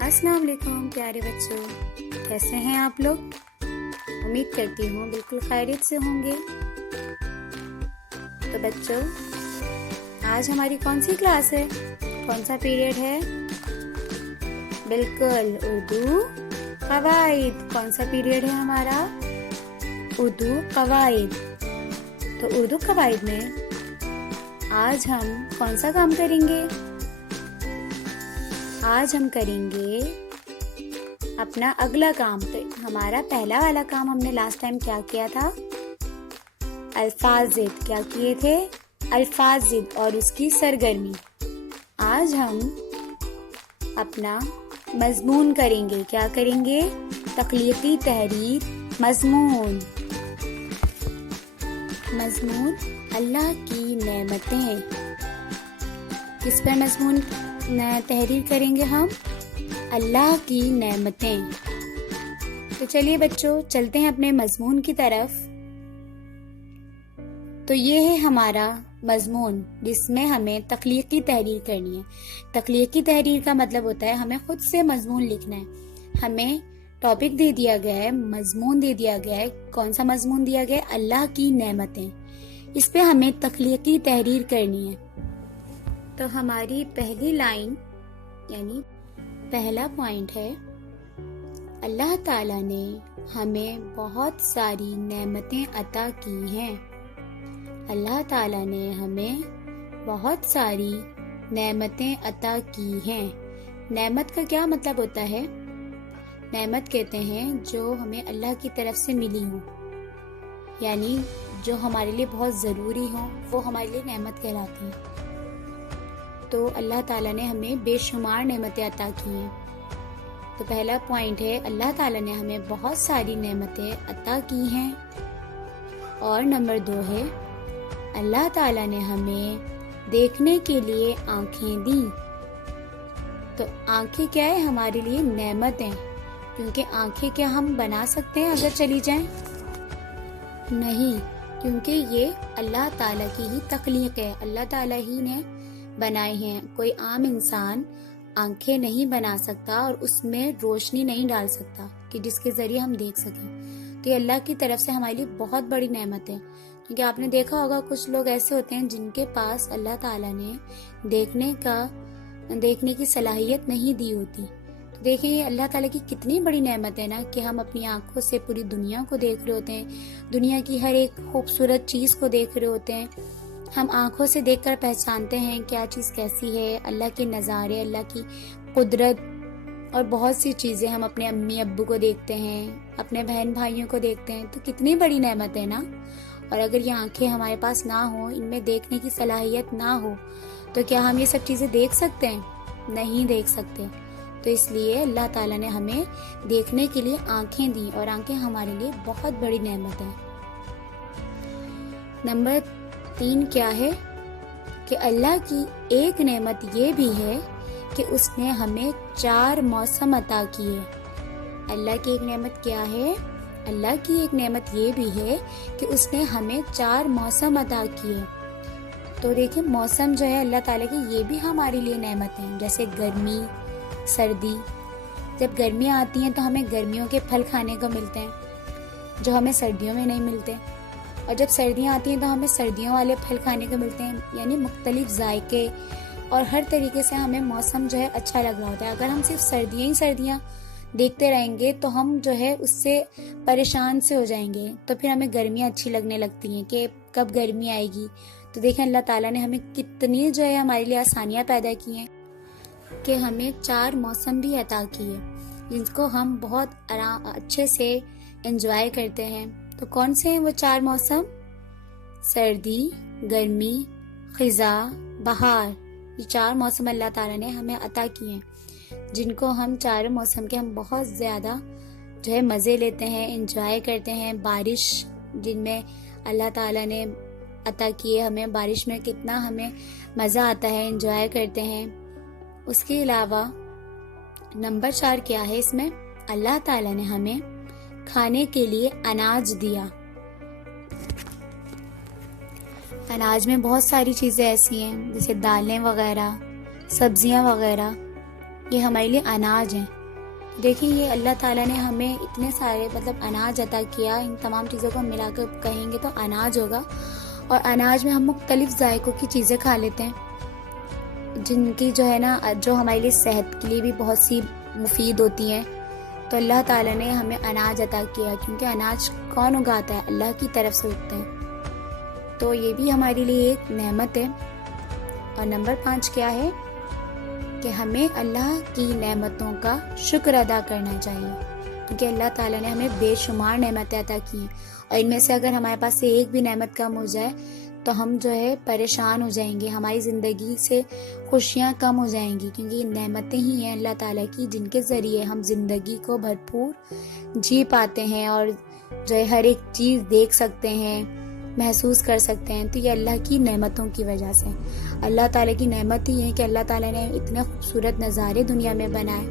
अस्सलाम वालेकुम प्यारे बच्चों, कैसे हैं आप लोग? उम्मीद करती हूँ बिल्कुल खैरियत से होंगे। तो बच्चों, आज हमारी कौन सी क्लास है, कौन सा पीरियड है? बिल्कुल उर्दू कवाइद। कौन सा पीरियड है हमारा? उर्दू कवाइद। तो उर्दू कवाइद में आज हम कौन सा काम करेंगे? आज हम करेंगे अपना अगला काम। तो हमारा पहला वाला काम हमने लास्ट टाइम क्या किया था? अल्फाज़िद। क्या किए थे? अल्फाज़िद और उसकी सरगर्मी। आज हम अपना मज़मून करेंगे। क्या करेंगे? तख्लीकी तहरीर मज़मून। मज़मून अल्लाह की नेमतें। किस पर मज़मून तहरीर करेंगे हम? अल्लाह की नेमतें। तो चलिए बच्चों, चलते हैं अपने मज़मून की तरफ। तो ये है हमारा मज़मून, जिसमें हमें तख्लीकी तहरीर करनी है। तख्लीकी तहरीर का मतलब होता है हमें खुद से मज़मून लिखना है। हमें टॉपिक दे दिया गया है, मज़मून दे दिया गया है। कौन सा मज़मून दिया गया है? अल्लाह की नेमतें। इस पे हमें तख्लीकी तहरीर करनी है। तो हमारी पहली लाइन यानी पहला पॉइंट है, अल्लाह ताला ने हमें बहुत सारी नेमतें अता की हैं। अल्लाह ताला ने हमें बहुत सारी नेमतें अता की हैं। नेमत का क्या मतलब होता है? नेमत कहते हैं जो हमें अल्लाह की तरफ से मिली हो, यानी जो हमारे लिए बहुत ज़रूरी हो, वो हमारे लिए नेमत कहलाती है। तो अल्लाह ताला ने हमें बेशुमार नेमतें अता की हैं। तो पहला पॉइंट है, अल्लाह ताला ने हमें बहुत सारी नेमतें अता की हैं। और नंबर 2 है, अल्लाह ताला ने हमें देखने के लिए आँखें दी। तो आँखें क्या है? हमारे लिए नेमत हैं, क्योंकि आँखें क्या हम बना सकते हैं अगर चली जाएं? नहीं, क्योंकि ये अल्लाह ताला की ही तख्लीक है, अल्लाह ताला ही ने बनाए हैं। कोई आम इंसान आंखें नहीं बना सकता और उसमें रोशनी नहीं डाल सकता कि जिसके जरिए हम देख सकें। तो ये अल्लाह की तरफ से हमारे लिए बहुत बड़ी नेमत है। क्योंकि आपने देखा होगा कुछ लोग ऐसे होते हैं जिनके पास अल्लाह ताला ने देखने की सलाहियत नहीं दी होती। तो देखिए ये अल्लाह ताला की कितनी बड़ी नेमत है ना, कि हम अपनी आंखों से पूरी दुनिया को देख रहे होते हैं, दुनिया की हर एक खूबसूरत चीज को देख रहे होते हैं। हम आंखों से देखकर पहचानते हैं क्या चीज़ कैसी है, अल्लाह के नज़ारे, अल्लाह की कुदरत और बहुत सी चीज़ें। हम अपने अम्मी अब्बू को देखते हैं, अपने बहन भाइयों को देखते हैं। तो कितनी बड़ी नेमत है ना। और अगर ये आंखें हमारे पास ना हो, इनमें देखने की सलाहियत ना हो, तो क्या हम ये सब चीज़ें देख सकते हैं? नहीं देख सकते। तो इसलिए अल्लाह ताला ने हमें देखने के लिए आंखें दी, और आंखें हमारे लिए बहुत बड़ी नेमत है। नंबर 3 क्या है कि अल्लाह की एक नेमत ये भी है कि उसने हमें 4 मौसम अता किए। अल्लाह की एक नेमत क्या है? अल्लाह की एक नेमत ये भी है कि उसने हमें 4 मौसम अता किए। तो देखिए मौसम जो है अल्लाह ताला की, ये भी हमारे लिए नेमत है। जैसे गर्मी, सर्दी। जब गर्मियाँ आती हैं तो हमें गर्मियों के फल खाने को मिलते हैं, जो हमें सर्दियों में नहीं मिलते। और जब सर्दियाँ आती हैं तो हमें सर्दियों वाले फल खाने को मिलते हैं, यानी मुख्तलिफ जायके और हर तरीके से हमें मौसम जो है अच्छा लग रहा होता है। अगर हम सिर्फ सर्दियाँ ही सर्दियाँ देखते रहेंगे तो हम जो है उससे परेशान से हो जाएंगे। तो फिर हमें गर्मियाँ अच्छी लगने लगती हैं कि कब गर्मी आएगी। तो देखें अल्लाह ताला ने हमें कितनी जो है हमारे लिए आसानियाँ पैदा की हैं कि हमें 4 मौसम भी अता किए, जिनको हम बहुत अच्छे से एंजॉय करते हैं। तो कौन से हैं वो 4 मौसम? सर्दी, गर्मी, खिज़ा, बहार। ये 4 मौसम अल्लाह ताला ने हमें अता किए हैं, जिनको हम 4 मौसम के हम बहुत ज़्यादा जो है मज़े लेते हैं, एंजॉय करते हैं। बारिश जिनमें अल्लाह ताला ने अता किए हमें, बारिश में कितना हमें मज़ा आता है, एंजॉय करते हैं। उसके अलावा नंबर 4 क्या है इसमें? अल्लाह ताला ने हमें खाने के लिए अनाज दिया। अनाज में बहुत सारी चीज़ें ऐसी हैं, जैसे दालें वगैरह, सब्जियां वगैरह, یہ ہمارے لیے اناج ہیں. دیکھیں یہ اللہ تعالیٰ نے ہمیں اتنے سارے اناج عطا کیا. ان تمام چیزوں کو ہم ملا کر کہیں گے تو اناج ہوگا. اور اناج میں ہم مختلف ذائقوں کی چیزیں کھا لیتے ہیں جن کی جو ہمارے لیے صحت کے لیے بھی بہت سی مفید ہوتی ہیں. تو اللہ تعالیٰ نے ہمیں اناج عطا کیا کیونکہ اناج کون اگاتا ہے؟ اللہ کی طرف سے اگتا ہے. تو یہ بھی ہمارے لیے ایک نعمت ہے. اور نمبر 5 کیا ہے کہ ہمیں اللہ کی نعمتوں کا شکر ادا کرنا چاہیے کیونکہ اللہ تعالیٰ نے ہمیں بے شمار نعمتیں عطا کی ہیں. اور ان میں سے اگر ہمارے پاس سے ایک بھی نعمت کم ہو جائے تو ہم پریشان ہو جائیں گے. ہماری زندگی سے خوشیاں کم ہو جائیں گی کیونکہ یہ نعمتیں ہی ہیں اللہ تعالیٰ کی جن کے ذریعے ہم زندگی کو بھرپور جی پاتے ہیں اور ہر ایک چیز دیکھ سکتے ہیں، محسوس کر سکتے ہیں. تو یہ اللہ کی نعمتوں کی وجہ سے. اللہ تعالیٰ کی نعمت ہی ہے کہ اللہ تعالیٰ نے اتنے خوبصورت نظارے دنیا میں بنائے،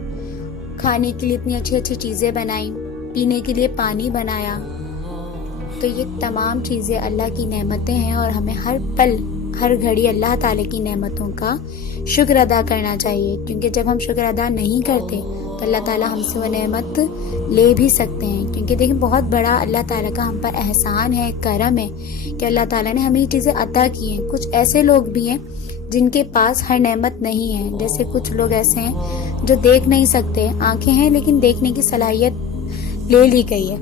کھانے کے لیے اتنی اچھی اچھی چیزیں بنائیں، پینے کے لیے پانی بنایا. تو یہ تمام چیزیں اللہ کی نعمتیں ہیں اور ہمیں ہر پل ہر گھڑی اللہ تعالیٰ کی نعمتوں کا شکر ادا کرنا چاہیے کیونکہ جب ہم شکر ادا نہیں کرتے تو اللہ تعالیٰ ہم سے وہ نعمت لے بھی سکتے ہیں. کیونکہ دیکھیں بہت بڑا اللہ تعالیٰ کا ہم پر احسان ہے، کرم ہے کہ اللہ تعالیٰ نے ہمیں یہ چیزیں عطا کی ہیں. کچھ ایسے لوگ بھی ہیں جن کے پاس ہر نعمت نہیں ہے. جیسے کچھ لوگ ایسے ہیں جو دیکھ نہیں سکتے، آنکھیں ہیں لیکن دیکھنے کی صلاحیت لے لی گئی ہے.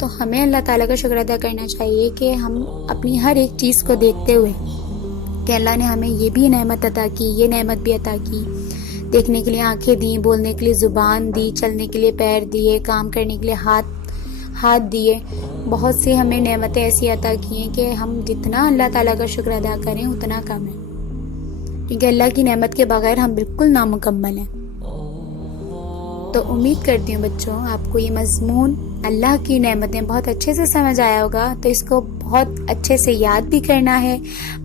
تو ہمیں اللہ تعالیٰ کا شکر ادا کرنا چاہیے کہ ہم اپنی ہر ایک چیز کو دیکھتے ہوئے کہ اللہ نے ہمیں یہ بھی نعمت عطا کی، یہ نعمت بھی عطا کی، دیکھنے کے لیے آنکھیں دی، بولنے کے لیے زبان دی، چلنے کے لیے پیر دیے، کام کرنے کے لیے ہاتھ دیے. بہت سی ہمیں نعمتیں ایسی عطا کی ہیں کہ ہم جتنا اللہ تعالیٰ کا شکر ادا کریں اتنا کم ہے کیونکہ اللہ کی نعمت کے بغیر ہم بالکل نامکمل ہیں. تو امید کرتی ہوں بچوں آپ کو یہ مضمون اللہ کی نعمتیں بہت اچھے سے سمجھ آیا ہوگا. تو اس کو بہت اچھے سے یاد بھی کرنا ہے،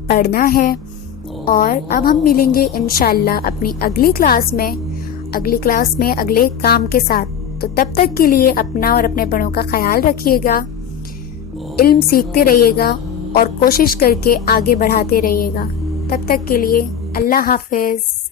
پڑھنا ہے. اور اب ہم ملیں گے انشاءاللہ اپنی اگلی کلاس میں اگلے کام کے ساتھ. تو تب تک کے لیے اپنا اور اپنے بڑوں کا خیال رکھیے گا، علم سیکھتے رہیے گا اور کوشش کر کے آگے بڑھاتے رہیے گا. تب تک کے لیے اللہ حافظ.